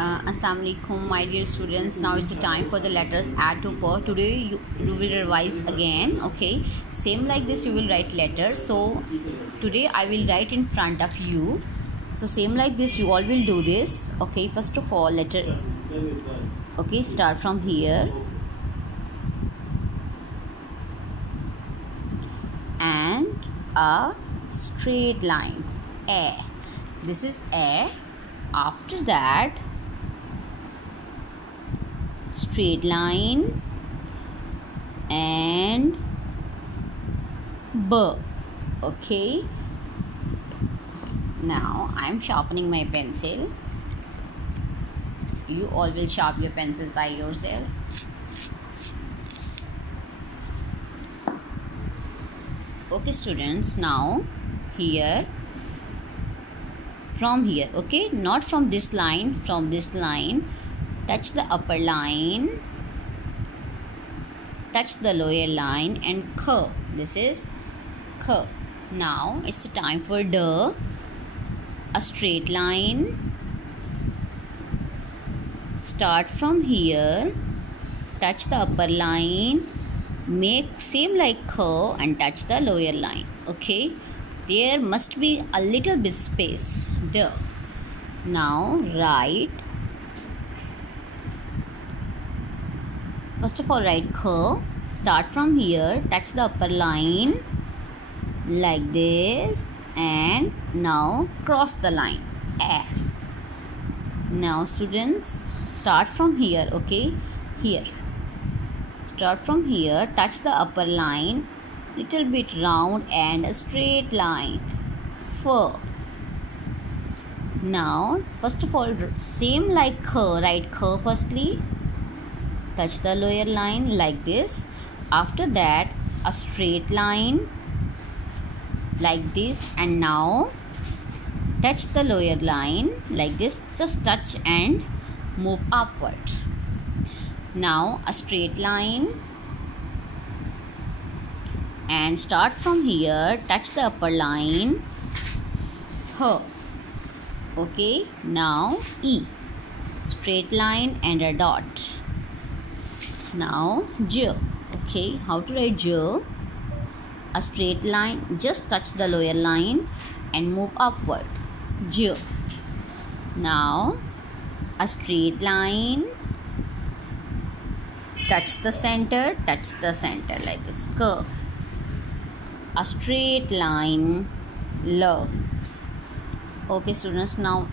Assalamu alaikum, my dear students. Now it's the time for the letters A to P. Today you will revise again. Okay, same like this you will write letters. So today I will write in front of you. So same like this you all will do this. Okay, first of all letter. Okay, start from here and a straight line. A. This is A. After that, straight line and B. Okay, now I am sharpening my pencil. You all will sharpen your pencils by yourself. Okay students, now here, from here, okay, not from this line, from this line, touch the upper line, touch the lower line and curve. This is curve. Now it's the time for the a straight line. Start from here, touch the upper line, make same like curve and touch the lower line. Okay, there must be a little bit space. Duh. Now write, first of all write curve. Start from here, touch the upper line like this and now cross the line. A. Now students, start from here. Okay, here, start from here, touch the upper line, little bit round and a straight line. F. Now first of all same like curve, write curve firstly, touch the lower line like this. After that a straight line like this and now touch the lower line like this, just touch and move upward. Now a straight line and start from here, touch the upper line. H. Okay, now E. Straight line and a dot. Now J. Okay, how to write J? A straight line, just touch the lower line and move upward. J. Now a straight line, touch the center like this, curve. A straight line, L. Okay students, now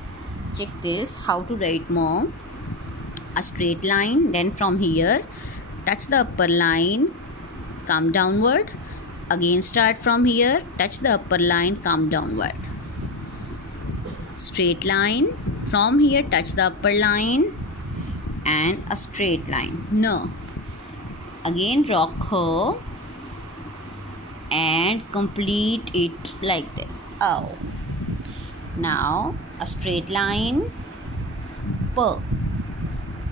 check this, how to write more. A straight line, then from here touch the upper line, come downward. Again start from here, touch the upper line, come downward. Straight line, from here touch the upper line and a straight line. No. Again draw curve and complete it like this. Oh. Now a straight line, P,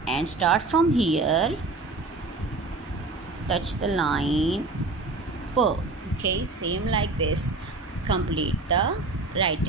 and start from here, touch the line, P. Okay, same like this, complete the writing.